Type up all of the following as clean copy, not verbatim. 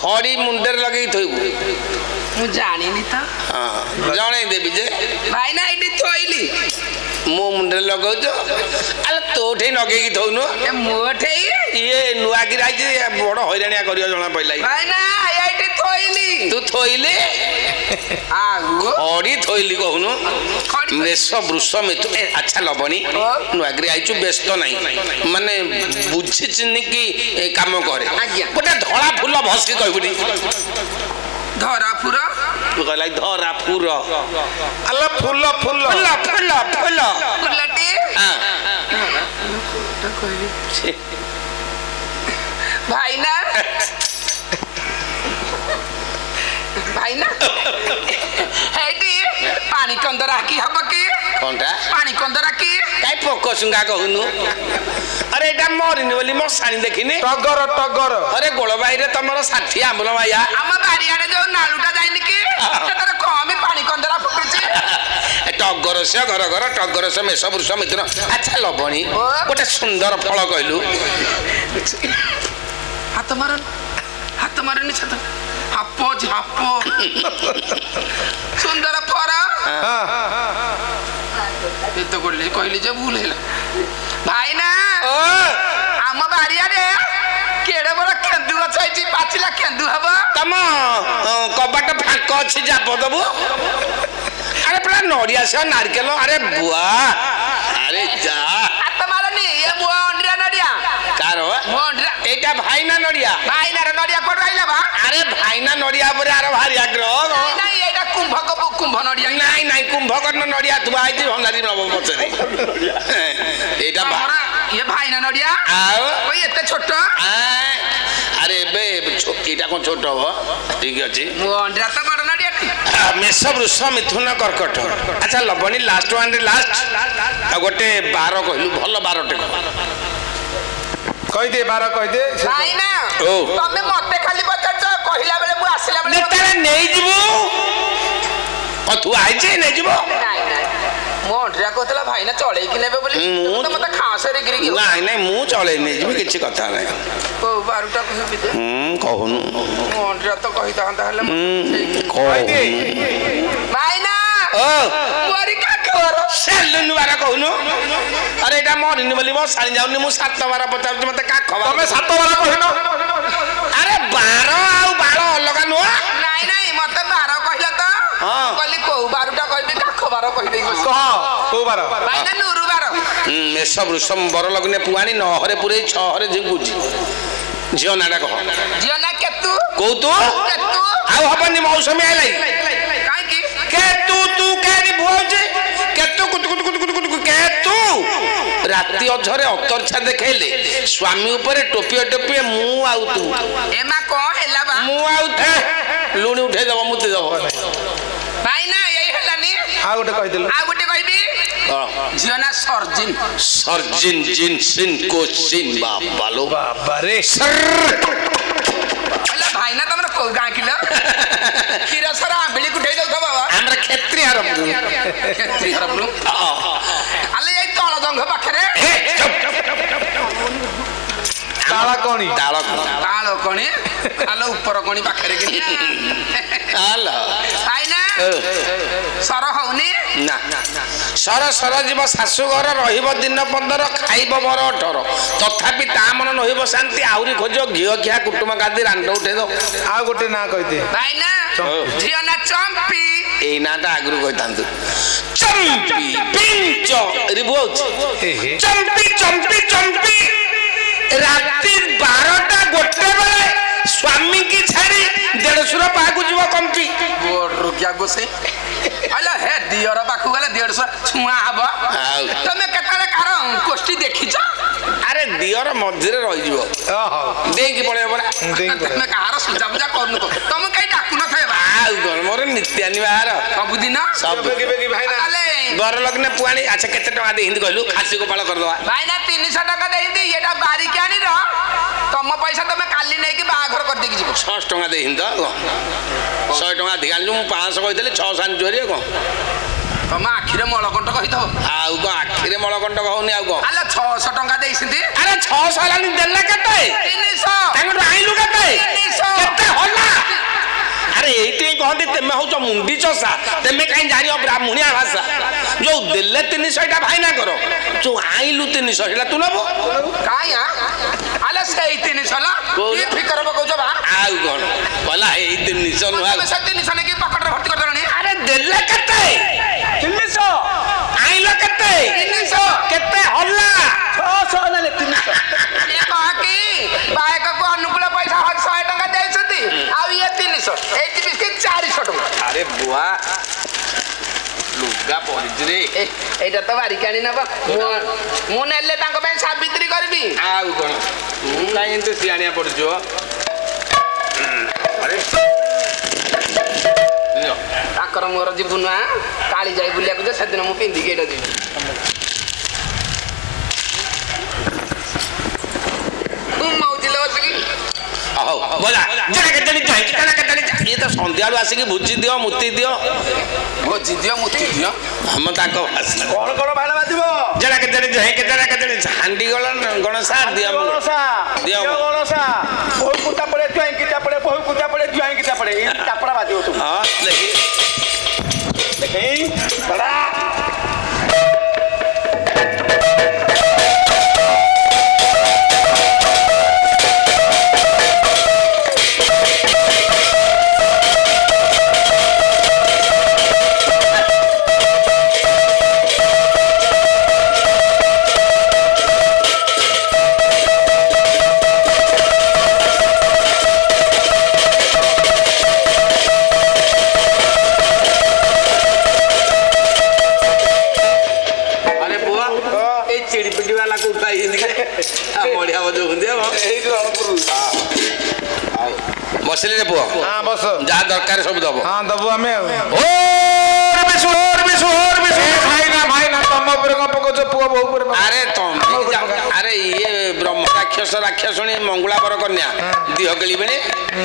खड़ी मुंडे लगे थोबू मु जानिनी त जन देवी जे भाई ना एटी थोइली मो मुंडे लगाउछ अरे तोठे नगे थौनु ए मोठे ये नुआ की राई बड़ हैरानिया करियो जना पइला भाई ना एटी थोइली तू थोइले आगो खड़ी थोइली कहनु मेष वृष मिथु अच्छा लबनी नुआ की आइछु व्यस्त नाही माने बुझि चिन्नी की काम करे गोटे धड़ा फूल भसके कहबुनी धरा पुरा तू कहला धरा फूर अल्ला फूल फूल फूल फूल फूल फुलटी हां तो कहली भाई ना हेटी पानी कंदरा की हब की कोनटा पानी कंदरा की काई पोको सुंगा कहनु अरे एटा मरिनी बोली मो सानी देखिनी टगर टगर अरे गोळ भाई रे तमरो साथी आंबल माया हम बारियाडे जो नालुटा जाइनी की सेतर कमी पानी कंदरा फुटुची टगर से घर घर टगर से मेष वृष मिथुन अच्छा लबणी गोटे सुंदर फल कहलु हाथ मारनी छत हापो झापो सुंदर फरा ये तो बोले कहली जे भूल हैला भाई ना आम बारियाडे केड़े बड़ केंदु अछि पाचिला केंदु हबो तम कबाट फाक अछि जा पदबु अरे पूरा नड़िया से नारकेल अरे बुआ अरे जा मारनी ये बुआ अंडरा नड़िया कारो अंडरा एटा भाईना नड़िया भाईना रे नड़िया कोड आइला बा अरे भाईना नड़िया परे आरो भारी आग्रह नहीं एटा कुंभ नड़िया नहीं कुंभकर्ण नड़िया तू आइती भंडारी नब पछरे एटा ये भाईना नड़िया आओ ओए एते छोट अरे बे छोटीटा को छोट हो ठीक अछि मो अंडरा त बड़ नड़िया मेष वृष मिथुन कर्कट अच्छा लबनी लास्ट वन लास्ट गोटे 12 कहलु भल 12 टे कहि दे 12 कहि दे भाई ना तमे मते खाली बचत कहिला बेले मु आसिला बेले नेतारे नै जिवो तू आई जे नै जिवो मो अंडरा कहतला भाई ना चले कि नेबे बोली तो मते खास रे गिरी नहीं मु चले नै जिवि किछि कथा नै को 12टा कहबि दे कहनु मो अंडरा तो कहिता हंता हले कहि दे भाई ना मोरी का खबर सेलुन वाला कहनु अरे एटा मरिनी बोली मो साली जाउनी मु 7 बार पचाउ मते का खबर तमे 7 बार कहिनो अरे 12 आउ 12 अलगा नो नहीं मते 12 कहिला त कहली को 12टा कहबि का खबर कहि देई कह को 12 भाई ना नुरु 12 मेष वृषम बर लग्ने पुआनी 9 हरे पुरे 6 हरे झिगुजी जियो नाडा कह जियो ना केतु को तू केतु आउ हबनी मौसमी आइलाई काई की केतु तू केनी भोजे केतु कुत कुत कुत कुत कुत केतु राती अझरे अतरछा देखेले स्वामी ऊपर टोपिए टोपिए मु आउ तू एमा को हेला बा मु आउ थे लुणी उठे दब मुते दब भाई ना यही हेलानी आ गोटे कहि देलु आ गोटे कहबी जियो ना सर्जिन जिन सिन को सिन बाबालो बाबा रे अला भाई ना तमरा को गां किलो खीरा सरा आंबली गुठै दउ बाबा हमरा क्षेत्रीय हरपुर अले ए तळ जंग पाखरे ताला कोणी ताल कणी आलो ऊपर कणी पाखरे कि आलो भाई ना सर होउनी ना सर सर जीव शाशु घर रहिब दिन 15 खाइब बर 18 तथापि ता मन नहिब शांति आउरी खोजो घियो खिया कुटुम गादी रांड उठे दो आ गोटे ना कहि दे भाई ना जियो ना चंपी ए नाटा आगुरु कहितांतु चंपी पिंच रिबोच चंपी चंपी चंपी राती 12टा गोटे बेले स्वामी की छाड़ी 150 पाकु जीव कंपी बोर्ड रुकिया गोसे अला हे दियर पाखु गले 150 छुआ हबो तमे केतले कार कोष्टी देखिछ अरे दियर मध्य रही जीव ओहो देकी पळे बरा तमे कार सुजा बुजा करनु तमे कई डाकु न थे आ मोर नित्यानी बाहर सब दिन सब बेगी भाई ना अले बर लग्ने पुआनी अच्छा केते टका दे हिंदी कहलु खासी गोपाल कर दवा भाई ना 300 टका दे दी एटा बारी कानी र तम पैसा तमे काली नै कि बाघर कर देकी जीव 600 टका दे हिंदी 100 टका धियान जो 500 कहले 600 जोरी को तम आखिरे मलकंट कहितो आउ को आखिरे मलकंट कहउनी आउ को अले 600 टका देइसिंदी अरे 600 लानी देला केते 300 तांगु आइलु केते 300 केते होला कहते तेमे हूँ मुंडी चषा तेमे कहीं जान ब्राह्मणिया भाषा जो देले 300 भाईना कर जो आईलु 300 सेटा तू नब काया आले सही 300 ला ये फिकर पकौछ बा आउ कोन भला ए 300 नुआ तमे 300 ने की पकड़ रे भर्ती कर देलनी अरे देले केते 300 आईलो केते 300 केते हल्ला 600 ने 300 ये कहा कि बायक को अनुकूल पैसा 100 टका देइछती आ ये 300 एति बिस्किट 400 टका अरे बुआ लुगा पड़िछ रे एटा तो बारी कानी नबा मु नेले तांको पे साबित्री करबी आउ कोन काई एते सियानिया पड़जो अरे लो ताकर मोर जीवनुआ काली जाई बुलिया को से दिन मु पिंदी के एटा दी मौजिले बसकी हो बोला जरा के जणी जाई तना के जणी ये तो संध्यालु आसी भुजी दियो मुती दियो भोजी दियो मुती दियो हम ताको भाषा कौन कौन भाईना बाजिबो जरा के जणी जाई के जरा के जणी हांडी गणसा दियो गणसा दियो गणसा बहु कुटा पड़े जुआई किटा पड़े बहु कुटा पड़े जुआई किटा पड़े ई टापड़ा बाजिबो तू हां देखी देखई बड़ा बसले रे पुआ हां बस जा दरकार सब दबो हां दबो हमें और भाईना भाईना तुम ऊपर को पको जो पुआ बहु ऊपर अरे तुम अरे ये ब्रह्म राक्षसणी मंगलावर कन्या दिह गलिबेने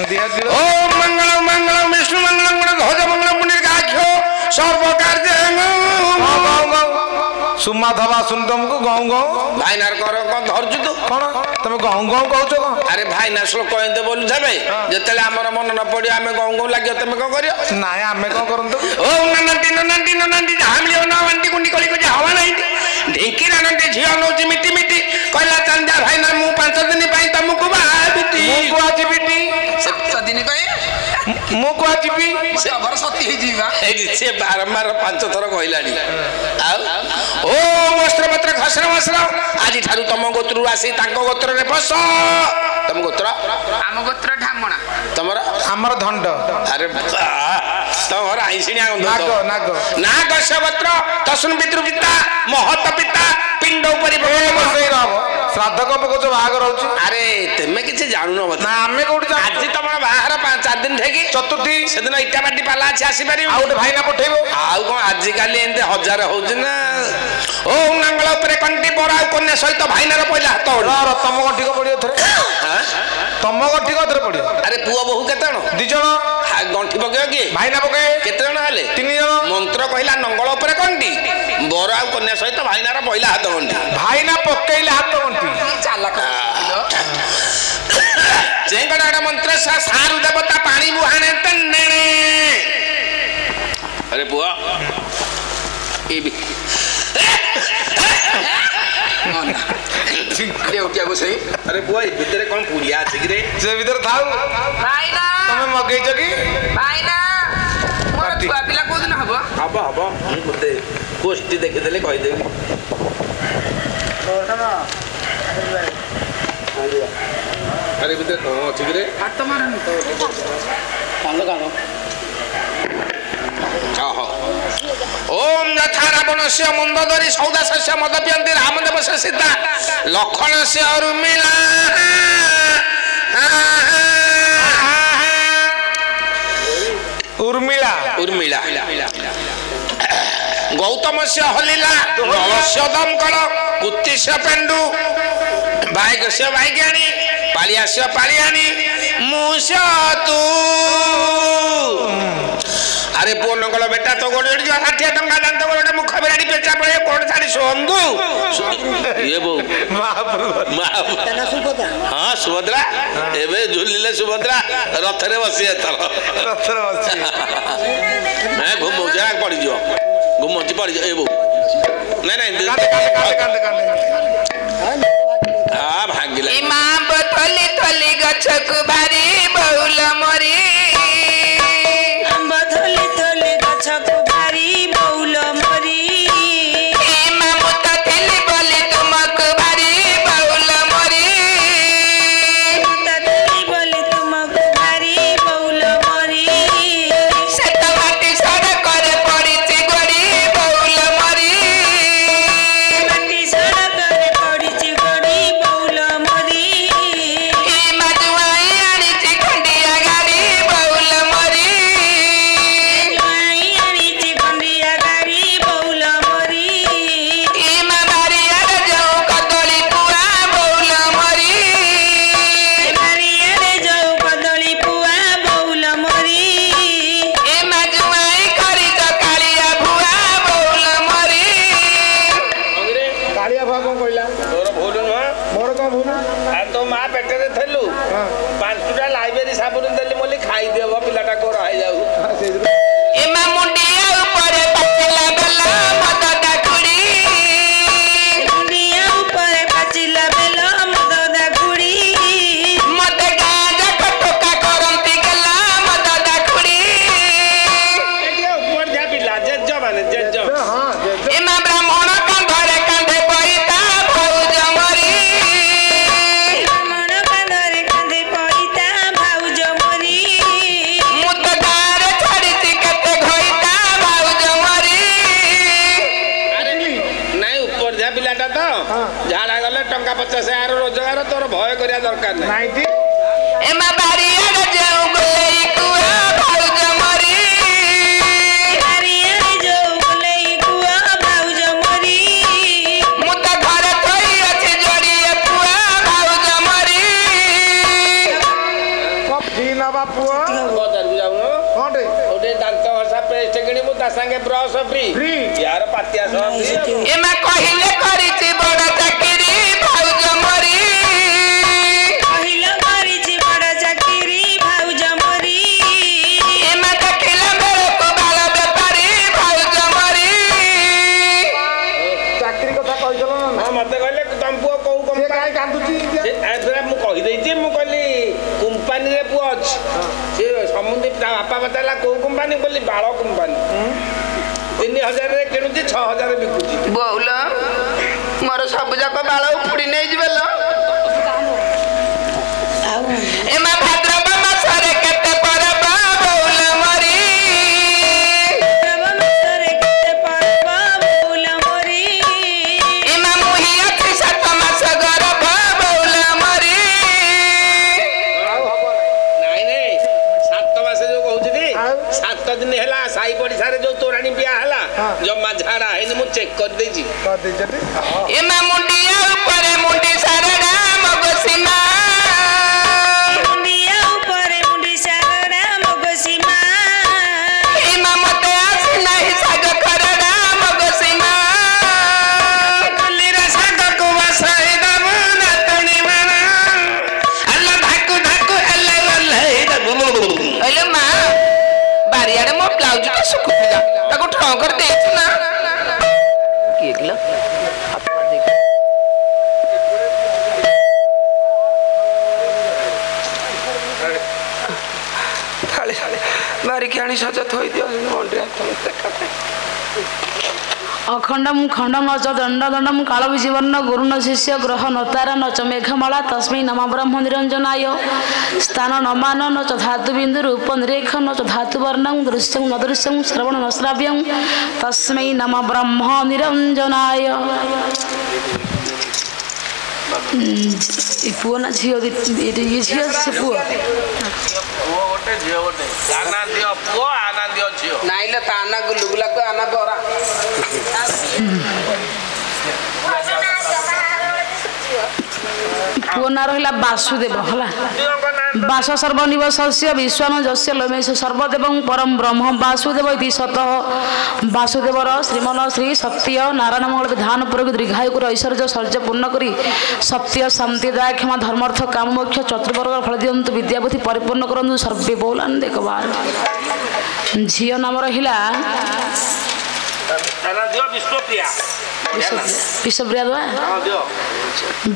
दिया दियो ओम मंगलम मंगलम विष्णु मंगलम ध्वज मंगलम पुण्यकाख्यो सर्व कार्य सुमा धवा सुन तुमको गाँव गाँव भाई नार कर धरजु तू कौन तुम गाँव गाँव कहूच कौन अरे भाई ना श्लोक कहते बोलू छे जेतेले हमर मन न पड़ी आमे गाँव गाँव लागियो तमे को करियो नाय आमे को करंतु ओ ननंटी झामलियो ना वंटी कुंडी कली को हवा नहीं ढेंकी ननंटी झियो नोची मिट्टी मिट्टी कहला चंदा भाई ना मु 5 दिन पई तमको बाबिटी मु को आजी बिटी 7 दिन कहे मु को आजी बी से खबर सत्य हे जीवा ए से बारंबार 5 थर कहलानी आ ओ वस्त्रपत्र खसर वस्त्र आज ठारू तम गोत्रु आसी तांको गोत्र रे बस तम गोत्र आम गोत्र ढामणा तमरा हमर धंड अरे तमरा आइसिनिया नाग नाग नाग गोत्र तस्नु पितृ पिता महत पिता पिंड उपरि बसई रहब श्राद्ध को पको जो भाग रहउची अरे तेमे किछि जानू न बता ना आमे कोठी जा आज तमरा बाहर 5-4 दिन ठेकी चतुर्थी सेदिन इटा बाटी पाला अछि आसी पारि आ उठे भाईना पठेबो आउ कोन आज काली एंते हजार होउछ ना ओ नांगल उपरे कंटी बरा कन्या सहित भाईनार पहिला हाथ ओढ र तम गठी को पडियो थरे हां तम गठी को थरे पडियो अरे पुआ बहु केतण 2 जण गंठी पकेयो की भाईना पके केते जण हले 3 जण मंत्र कहला नंगल उपरे कंटी बरा कन्या सहित भाईनार पहिला हाथ गंठी भाईना पकेइले हाथ गंठी चालाक चेंगडा मंत्र सारू देवता पानी बुहाने तन्नेने अरे पुआ ए भी देउटिया को सही अरे बुआ ए भीतर कोन पुड़िया अछि कि रे जे भीतर थाउ भाईना तमे मगैछ की भाईना मोर छुआ पिला को दिन हबो हबो हबो मते पोस्ट देखि देले कहि देबी अरे भीतर हां अछि कि रे हाथ मारन कांद कांद ओम यथा रावणस्य मंदोदरी सौदासस्य मदप्यन्ति रामदेवस्य सीता लक्षणस्य उर्मिला उर्मिला उर्मिला गौतमस्य हलिला नलस्य दमकल कुत्तिस्य पेंडु बाइकस्य बाइकाणी पालियास्य पालियाणी मूस्य तू अरे पुओ नंगल बेटा तो गोटे 60 टंका दान तो गोटे मुख ବିରାଡ଼ି ପେଚା ପଳେଇ କୋଟ ଛାଡ଼ି ଶୁଅନ୍ତୁ ଇଏ ବୋଉ ହଁ ସୁଭଦ୍ରା ଏବେ ଝୁଲିଲେ ସୁଭଦ୍ରା ରଥରେ ବସି ଏଥର ଘୁମଉଛି ପଡ଼ିଯିବ ଘୁମଉଛି ପଡ଼ିଯିବ ଏ ବୋଉ ନାଇଁ ନାଇଁ ଭାଙ୍ଗିଲା ଗଛକୁ ଭାରି ବଉଲ ମରି ଆମ୍ବ ଥଲି ଥଲି ଗଛକୁ ଭାରି ବଉଲ ମରି ମାମୁତ ଥିଲି ବୋଲି ତୁମକୁ ଭାରି ବଉଲ ମରି ବୋଲି ତୁମକୁ ଭାରି ବଉଲ ମରି ସେତ ମାଟି ସଡ଼କରେ ପଡ଼ିଛି ଗୋଡ଼ି ବଉଲ ମରି ମାଟି ସଡ଼କରେ ପଡ଼ିଛି ଗୋଡ଼ି ବଉଲ ମରି ରୋଜଗାର ତୋର ଭୟ କରିବା ଦରକାର ନାହିଁ ଦାନ୍ତ ଘଷା ପେଷ୍ଟ କିଣିବୁ ତା ସାଙ୍ଗେ ବ୍ରଶ ଫ୍ରି ୟାର ପାତିଆ ସହ କହିଲେ କରିଛି ବଡ ଚାକିରି ଭାଉଜ ମରି କହିଲ କରିଛି ବଡ ଚାକିରି ଭାଉଜ ମରି ଏମା ଦେଖିଲା ବେଳକୁ ବାଳ ବେପାରୀ ଭାଉଜ ମରି ଚାକିରି କଥା କହିଦେଲ ହଁ ମତେ କହିଲେ ତମ ପୁଅ କୋଉ କମ୍ପାନୀ କାନ୍ଦୁଛି ମୁଁ କହିଦେଇଛି ମୁଁ କହିଲି କମ୍ପାନୀରେ ପୁଅ ଅଛି ସେ ସମୁଦ୍ର ତା ବାପା ବତାଲା କୋଉ କମ୍ପାନୀ ବୋଲି ବାଳ କମ୍ପାନୀ 3000 କିଣୁଛି 6000 ବିକୁଛି ବଉଲ ମୋର ସବୁ ଯାକ ବାଳ ଉପୁଡ଼ି ନେଇଯିବେ ଲୋ ଏମା ଭାଦ୍ରବ ମାସରେ କେତେ ପରବ ବଉଲ ମରି ଏମା ମୁହି ଅଛି 7 ମାସ ଗରଭ ବଉଲ ମରି ନାଇଁ 7 ମାସ ଯୋଉ କହୁଛି 7 ଦିନ ହେଲା ସାଇ ପଡିଶାରେ ଯୋଉ ତୋରାଣୀ ପିଆ ହେଲା ଜମା ଝାଡା ହେଇନି ମୁଁ ଚେକ୍ କରିଦେଇଛି ଏମା ମୁଣ୍ଡିଆ ଉପରେ ମୁଣ୍ଡି ସାରଡ଼ା ମଗସୀମା ମୁଣ୍ଡିଆ ଉପରେ ମୁଣ୍ଡି ସାରଡ଼ା ମଗସୀମା ଏମା ମତେ ଆସି ନାହିଁ ଶାଗ ଖରଡ଼ା ମଗସୀମା ଚୁଲିରେ ଶାଗକୁ ବସାଇ ଦବୁ ନାତୁଣୀ ମାଣା ଆଲ ଧାକୁ ଧାକୁ ହେଲେ କହିଲେ ମା ବାରିଆଡେ ମୋ ବ୍ଲାଉଜଟା ଶୁଖୁଥିଲା ତାକୁ ଟ୍ରଙ୍କରେ ଦେଇଛୁ ନା କିଏ କିଲୋ ବାରିକି ଆଣି ସଜ ଥୋଇଦିଅ अखंड खंड नच दंड दंड काल विजीवर्ण गुरु न शिष्य ग्रह नतार नच मेघमाला तस्मै नम ब्रह्म निरंजनाय स्थान न मान न च धातु बिंदु रूप निरेख न च धातु वर्णं दृश्यं न दृश्यं श्रवण न श्राव्यं तस्मै नम ब्रह्म निरंजनाय पुओ ना झील झील से पुओ नाइले ताना गुलुगुला को आना बोरा पुओ ना रहिला वासुदेव हला वास सर्वनिवस्य विश्वानुजस्य लोमेश सर्वदेव परम ब्रह्म वासुदेव इति सतः वासुदेवर श्रीमन श्री सत्य नारायण मंगल विधान पूर्वक दीर्घायुकर ऐश्वर्य शौर्य पूर्ण करी सत्य शांति दया क्षमा धर्मार्थ काम मोक्ष चतुर्वर्ग फल दियंतु विद्यापति परिपूर्ण करंतु सर्वे बोलान एक बार झियो नाम रहिला विश्वप्रिया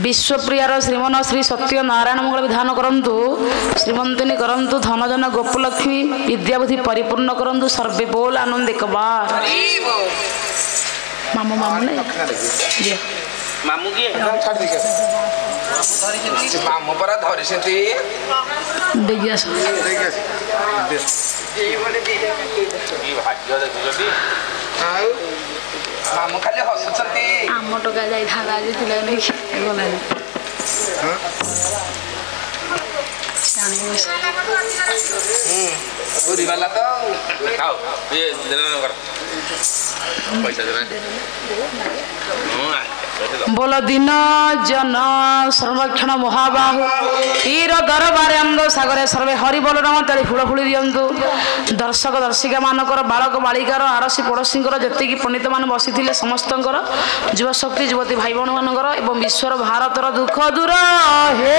विश्वप्रियार श्रीमन श्री सत्य नारायण मंगल विधान करंतु श्रीमंतनी करंतु धनजन गोपलक्ष्मी विद्याबुद्धि परिपूर्ण करंतु सर्वे बोल आनंद एक बार मामू मामू ने मामू की मामू परा धरी सेती देगियास मामू खाली हसुछंती आम टका जाई थाला आज तिला नै गला पूरी वाला तो खाओ ये देना कर पैसा देना बोल दिन जन संरक्षण महाबाहु तीर दरबार अंग सागर सर्वे हरि बोल नाम तले फूल फूल दियंतु दर्शक दर्शिका मानकर बालक बालिकार आरसी पड़ोशी जेतिकी पंडित मान बसी समस्त युवशक्ति युवती भाई भौणी मानकर एवं विश्वर भारतर दुख दूर हे